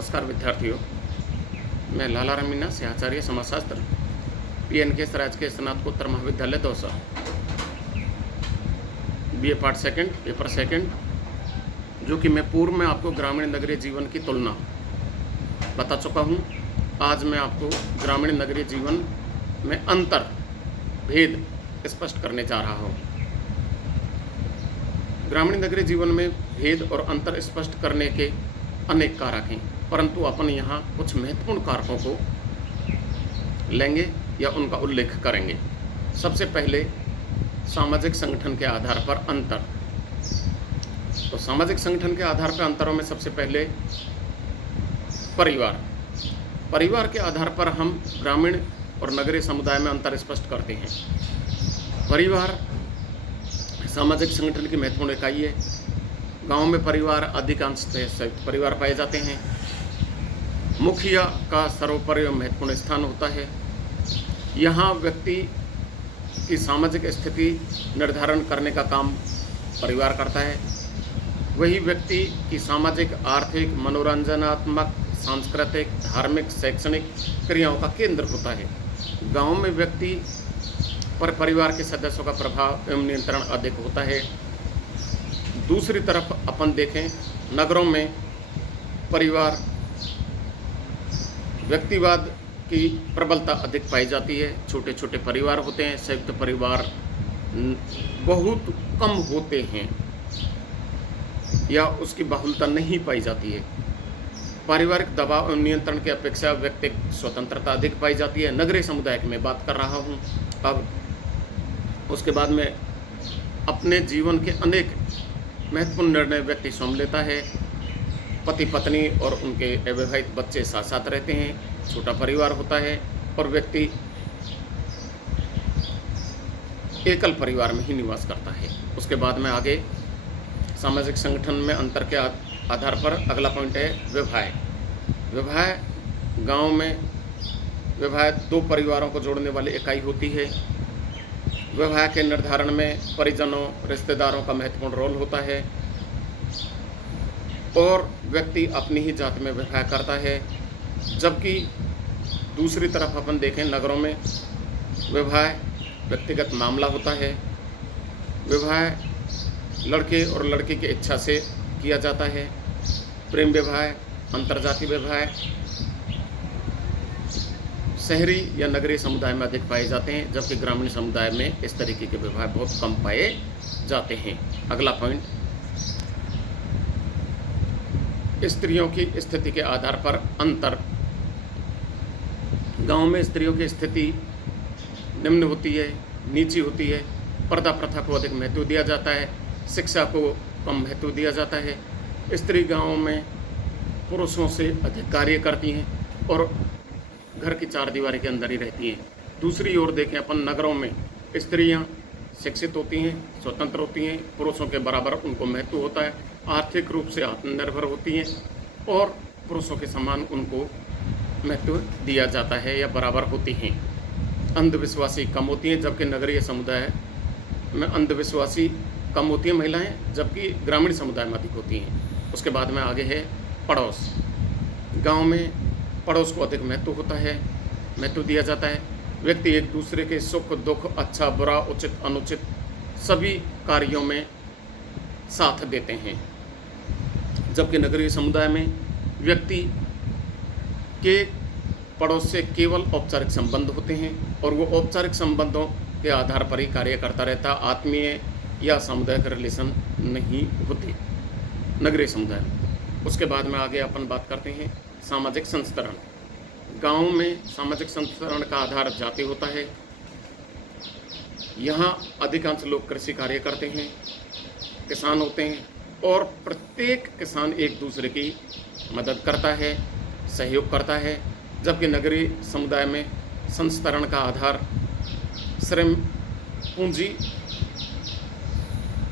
नमस्कार विद्यार्थियों, मैं लाला रमीना से आचार्य समाजशास्त्र PNK राजकीय स्नातकोत्तर महाविद्यालय Dausa BA part second paper second, जो कि मैं पूर्व में आपको ग्रामीण नगरीय जीवन की तुलना बता चुका हूं। आज मैं आपको ग्रामीण नगरीय जीवन में अंतर भेद स्पष्ट करने जा रहा हूं। ग्रामीण नगरीय जीवन में भेद और अंतर स्पष्ट करने के अनेक कारक हैं, परंतु अपन यहाँ कुछ महत्वपूर्ण कारकों को लेंगे या उनका उल्लेख करेंगे। सबसे पहले सामाजिक संगठन के आधार पर अंतर। तो सामाजिक संगठन के आधार पर अंतरों में सबसे पहले परिवार के आधार पर हम ग्रामीण और नगरीय समुदाय में अंतर स्पष्ट करते हैं। परिवार सामाजिक संगठन की महत्वपूर्ण इकाई है। गांव में परिवार अधिकांशतः संयुक्त परिवार पाए जाते हैं। मुखिया का सर्वोपरि महत्वपूर्ण स्थान होता है। यहाँ व्यक्ति की सामाजिक स्थिति निर्धारण करने का काम परिवार करता है। वही व्यक्ति की सामाजिक, आर्थिक, मनोरंजनात्मक, सांस्कृतिक, धार्मिक, शैक्षणिक क्रियाओं का केंद्र होता है। गांव में व्यक्ति पर परिवार के सदस्यों का प्रभाव एवं नियंत्रण अधिक होता है। दूसरी तरफ अपन देखें, नगरों में परिवार व्यक्तिवाद की प्रबलता अधिक पाई जाती है। छोटे छोटे परिवार होते हैं, संयुक्त परिवार बहुत कम होते हैं या उसकी बहुलता नहीं पाई जाती है। पारिवारिक दबाव और नियंत्रण की अपेक्षा व्यक्तिगत स्वतंत्रता अधिक पाई जाती है। नगरीय समुदाय की मैं बात कर रहा हूँ। अब उसके बाद में अपने जीवन के अनेक महत्वपूर्ण निर्णय व्यक्ति स्वयं लेता है। पति पत्नी और उनके अविवाहित बच्चे साथ साथ रहते हैं। छोटा परिवार होता है और व्यक्ति एकल परिवार में ही निवास करता है। उसके बाद में आगे सामाजिक संगठन में अंतर के आधार पर अगला पॉइंट है विवाह। गांव में विवाह दो परिवारों को जोड़ने वाली इकाई होती है। विवाह के निर्धारण में परिजनों, रिश्तेदारों का महत्वपूर्ण रोल होता है और व्यक्ति अपनी ही जात में विवाह करता है। जबकि दूसरी तरफ अपन देखें, नगरों में विवाह व्यक्तिगत मामला होता है। विवाह लड़के और लड़की की इच्छा से किया जाता है। प्रेम विवाह, अंतर्जातीय विवाह शहरी या नगरीय समुदाय में अधिक पाए जाते हैं, जबकि ग्रामीण समुदाय में इस तरीके के विवाह बहुत कम पाए जाते हैं। अगला पॉइंट, स्त्रियों की स्थिति के आधार पर अंतर। गांव में स्त्रियों की स्थिति निम्न होती है, नीची होती है। पर्दा प्रथा को अधिक महत्व दिया जाता है, शिक्षा को कम महत्व दिया जाता है। स्त्री गांवों में पुरुषों से अधिक कार्य करती हैं और घर की चार दीवारी के अंदर ही रहती हैं। दूसरी ओर देखें अपन, नगरों में स्त्रियां शिक्षित होती हैं, स्वतंत्र होती हैं, पुरुषों के बराबर उनको महत्व होता है, आर्थिक रूप से आत्मनिर्भर होती हैं और पुरुषों के समान उनको महत्व दिया जाता है या बराबर होती हैं। अंधविश्वासी कम होती हैं, जबकि नगरीय समुदाय में अंधविश्वासी कम होती हैं महिलाएं, जबकि ग्रामीण समुदाय में अधिक होती हैं। उसके बाद में आगे है पड़ोस। गाँव में पड़ोस को अधिक महत्व दिया जाता है। व्यक्ति एक दूसरे के सुख दुख, अच्छा बुरा, उचित अनुचित सभी कार्यों में साथ देते हैं। जबकि नगरीय समुदाय में व्यक्ति के पड़ोस से केवल औपचारिक संबंध होते हैं और वो औपचारिक संबंधों के आधार पर ही कार्य करता रहता। आत्मीय या सामुदायिक रिलेशन नहीं होते नगरीय समुदाय में। उसके बाद में आगे अपन बात करते हैं सामाजिक संस्तरण। गांव में सामाजिक संस्तरण का आधार जाति होता है। यहाँ अधिकांश लोग कृषि कार्य करते हैं, किसान होते हैं और प्रत्येक किसान एक दूसरे की मदद करता है, सहयोग करता है। जबकि नगरीय समुदाय में संस्तरण का आधार श्रम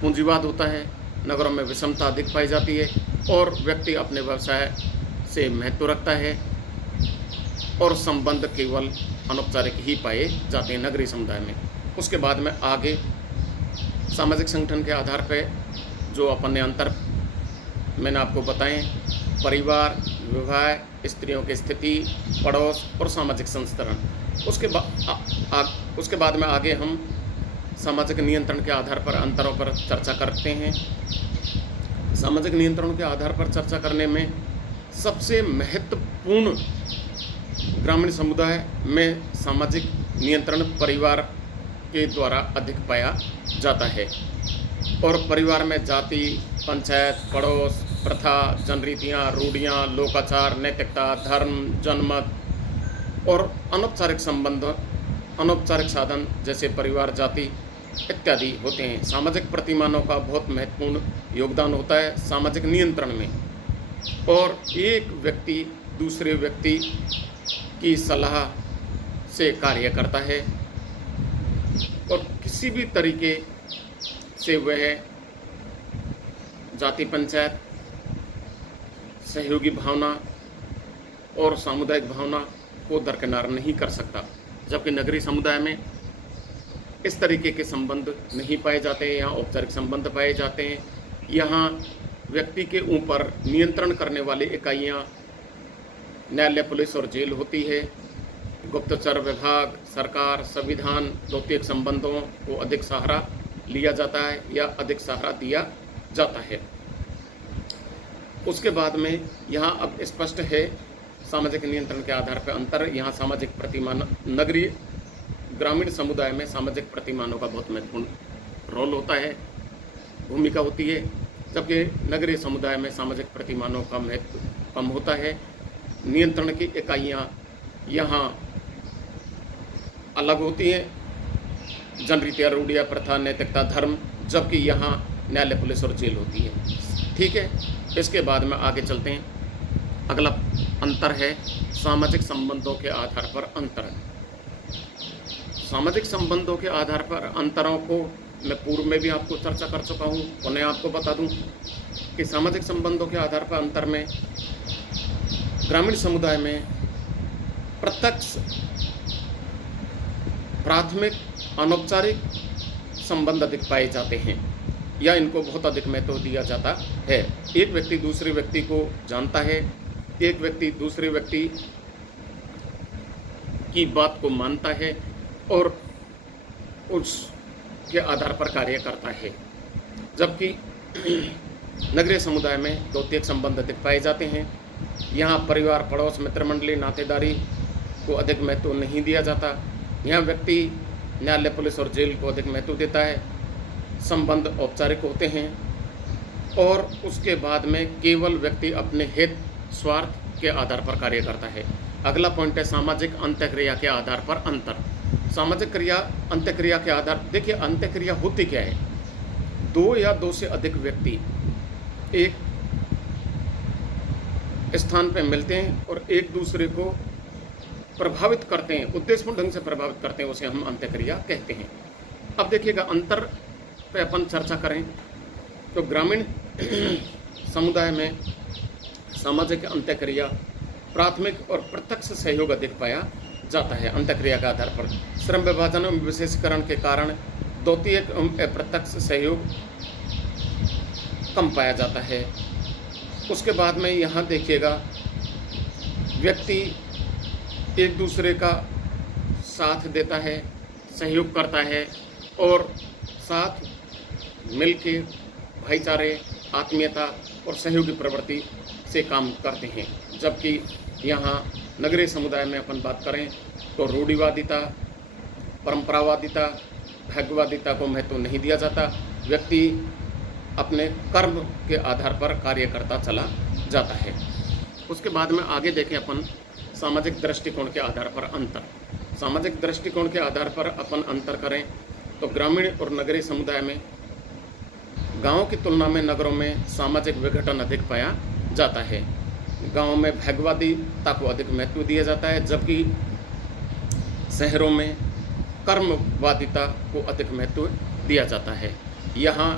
पूंजीवाद होता है। नगरों में विषमता अधिक पाई जाती है और व्यक्ति अपने व्यवसाय से महत्व रखता है और संबंध केवल अनौपचारिक ही पाए जाते हैं नगरीय समुदाय में। उसके बाद में आगे सामाजिक संगठन के आधार पर जो अपन ने अंतर मैंने आपको बताएं, परिवार, विवाह, स्त्रियों की स्थिति, पड़ोस और सामाजिक संस्तरण। उसके बाद में आगे हम सामाजिक नियंत्रण के आधार पर अंतरों पर चर्चा करते हैं। सामाजिक नियंत्रण के आधार पर चर्चा करने में सबसे महत्वपूर्ण ग्रामीण समुदाय में सामाजिक नियंत्रण परिवार के द्वारा अधिक पाया जाता है। और परिवार में जाति, पंचायत, पड़ोस, प्रथा, जनरीतियाँ, रूढ़ियाँ, लोकाचार, नैतिकता, धर्म, जनमत और अनौपचारिक संबंध, अनौपचारिक साधन जैसे परिवार, जाति इत्यादि होते हैं। सामाजिक प्रतिमानों का बहुत महत्वपूर्ण योगदान होता है सामाजिक नियंत्रण में। और एक व्यक्ति दूसरे व्यक्ति की सलाह से कार्य करता है और किसी भी तरीके से वह जाति, पंचायत, सहयोगी भावना और सामुदायिक भावना को दरकिनार नहीं कर सकता। जबकि नगरीय समुदाय में इस तरीके के संबंध नहीं पाए जाते हैं। यहाँ औपचारिक संबंध पाए जाते हैं। यहाँ व्यक्ति के ऊपर नियंत्रण करने वाली इकाइयाँ न्यायालय, पुलिस और जेल होती है। गुप्तचर विभाग, सरकार, संविधान, द्वितीयक संबंधों को अधिक सहारा लिया जाता है या अधिक सहारा दिया जाता है। उसके बाद में यहाँ अब स्पष्ट है सामाजिक नियंत्रण के आधार पर अंतर। यहाँ सामाजिक प्रतिमान, नगरीय ग्रामीण समुदाय में सामाजिक प्रतिमानों का बहुत महत्वपूर्ण रोल होता है, भूमिका होती है। जबकि नगरीय समुदाय में सामाजिक प्रतिमानों का महत्व कम होता है। नियंत्रण की इकाइयाँ यहाँ अलग होती हैं, जनरीतियाँ, रूढ़ियाँ, प्रथा, नैतिकता, धर्म, जबकि यहाँ न्यायालय, पुलिस और जेल होती है। ठीक है, इसके बाद में आगे चलते हैं। अगला अंतर है सामाजिक संबंधों के आधार पर अंतर। सामाजिक संबंधों के आधार पर अंतरों को मैं पूर्व में भी आपको चर्चा कर चुका हूँ। उन्हें आपको बता दूँ कि सामाजिक संबंधों के आधार पर अंतर में ग्रामीण समुदाय में प्रत्यक्ष, प्राथमिक, अनौपचारिक संबंध अधिक पाए जाते हैं या इनको बहुत अधिक महत्व दिया जाता है। एक व्यक्ति दूसरे व्यक्ति को जानता है, एक व्यक्ति दूसरे व्यक्ति की बात को मानता है और उसके आधार पर कार्य करता है। जबकि नगरीय समुदाय में द्वितीयक संबंध अधिक पाए जाते हैं। यहाँ परिवार, पड़ोस, मित्र मंडली, नातेदारी को अधिक महत्व नहीं दिया जाता। यहाँ व्यक्ति न्यायालय, पुलिस और जेल को अधिक महत्व देता है। संबंध औपचारिक होते हैं और उसके बाद में केवल व्यक्ति अपने हित, स्वार्थ के आधार पर कार्य करता है। अगला पॉइंट है सामाजिक अंत्यक्रिया के आधार पर अंतर। सामाजिक क्रिया, अंत्यक्रिया के आधार, देखिए अंत्यक्रिया होती क्या है? दो या दो से अधिक व्यक्ति एक स्थान पर मिलते हैं और एक दूसरे को प्रभावित करते हैं, उद्देश्यपूर्ण ढंग से प्रभावित करते हैं, उसे हम अंत्यक्रिया कहते हैं। अब देखिएगा अंतर पे अपन चर्चा करें तो ग्रामीण समुदाय में सामाजिक अंत्यक्रिया प्राथमिक और प्रत्यक्ष सहयोग अधिक पाया जाता है। अंत्यक्रिया के आधार पर श्रम विभाजन एवं विशेषीकरण के कारण द्वितीयक प्रत्यक्ष सहयोग कम पाया जाता है। उसके बाद में यहाँ देखिएगा व्यक्ति एक दूसरे का साथ देता है, सहयोग करता है और साथ मिलके भाईचारे, आत्मीयता और सहयोगी प्रवृत्ति से काम करते हैं। जबकि यहाँ नगरीय समुदाय में अपन बात करें तो रूढ़िवादिता, परंपरावादिता, भाग्यवादिता को महत्व नहीं दिया जाता। व्यक्ति अपने कर्म के आधार पर कार्य करता चला जाता है। उसके बाद में आगे देखें अपन सामाजिक दृष्टिकोण के आधार पर अंतर। सामाजिक दृष्टिकोण के आधार पर अपन अंतर करें तो ग्रामीण और नगरीय समुदाय में गांव की तुलना में नगरों में सामाजिक विघटन अधिक पाया जाता है। गांव में भाग्यवादिता को अधिक महत्व दिया जाता है, जबकि शहरों में कर्मवादिता को अधिक महत्व दिया जाता है। यहाँ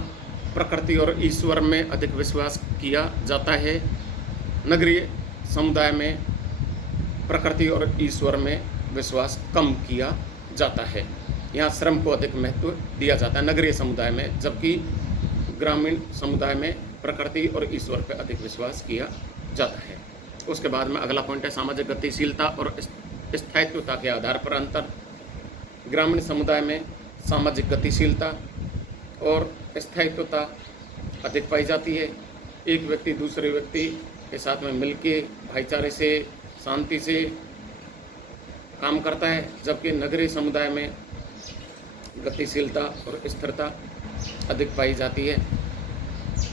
प्रकृति और ईश्वर में अधिक विश्वास किया जाता है। नगरीय समुदाय में प्रकृति और ईश्वर में विश्वास कम किया जाता है। यहाँ श्रम को अधिक महत्व दिया जाता है नगरीय समुदाय में, जबकि ग्रामीण समुदाय में प्रकृति और ईश्वर पर अधिक विश्वास किया जाता है। उसके बाद में अगला पॉइंट है सामाजिक गतिशीलता और स्थायित्वता के आधार पर अंतर। ग्रामीण समुदाय में सामाजिक गतिशीलता और स्थायित्वता अधिक पाई जाती है। एक व्यक्ति दूसरे व्यक्ति के साथ में मिलके भाईचारे से, शांति से काम करता है, जबकि नगरीय समुदाय में गतिशीलता और स्थिरता अधिक पाई जाती है।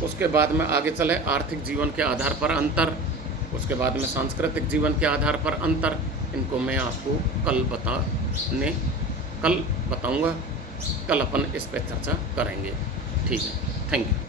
उसके बाद में आगे चले आर्थिक जीवन के आधार पर अंतर, उसके बाद में सांस्कृतिक जीवन के आधार पर अंतर। इनको मैं आपको कल बताऊंगा। कल अपन इस पर चर्चा करेंगे। ठीक है, थैंक यू।